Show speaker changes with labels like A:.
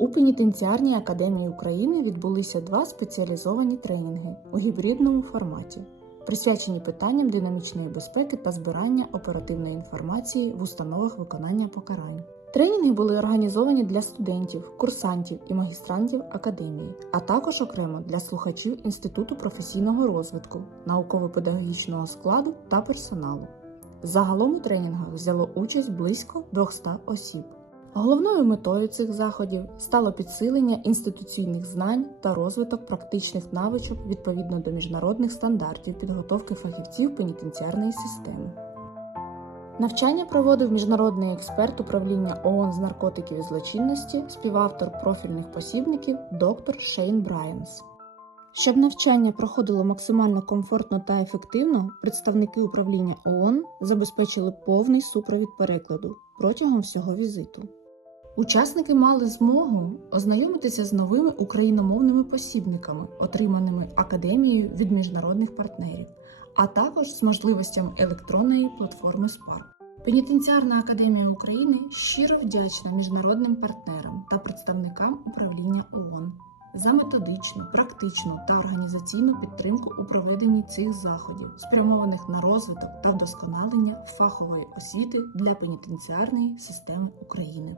A: У пенітенціарній академії України відбулися два спеціалізовані тренінги у гібридному форматі, присвячені питанням динамічної безпеки та збирання оперативної інформації в установах виконання покарань. Тренінги були організовані для студентів, курсантів і магістрантів академії, а також окремо для слухачів Інституту професійного розвитку, науково-педагогічного складу та персоналу. Загалом у тренінгах взяло участь близько 200 осіб. Головною метою цих заходів стало підсилення інституційних знань та розвиток практичних навичок відповідно до міжнародних стандартів підготовки фахівців пенітенціарної системи. Навчання проводив міжнародний експерт управління ООН з наркотиків і злочинності, співавтор профільних посібників доктор Шейн Брайанс. Щоб навчання проходило максимально комфортно та ефективно, представники управління ООН забезпечили повний супровід перекладу протягом всього візиту. Учасники мали змогу ознайомитися з новими україномовними посібниками, отриманими академією від міжнародних партнерів, а також з можливостями електронної платформи SPARK. Пенітенціарна академія України щиро вдячна міжнародним партнерам та представникам управління ООН за методичну, практичну та організаційну підтримку у проведенні цих заходів, спрямованих на розвиток та вдосконалення фахової освіти для пенітенціарної системи України.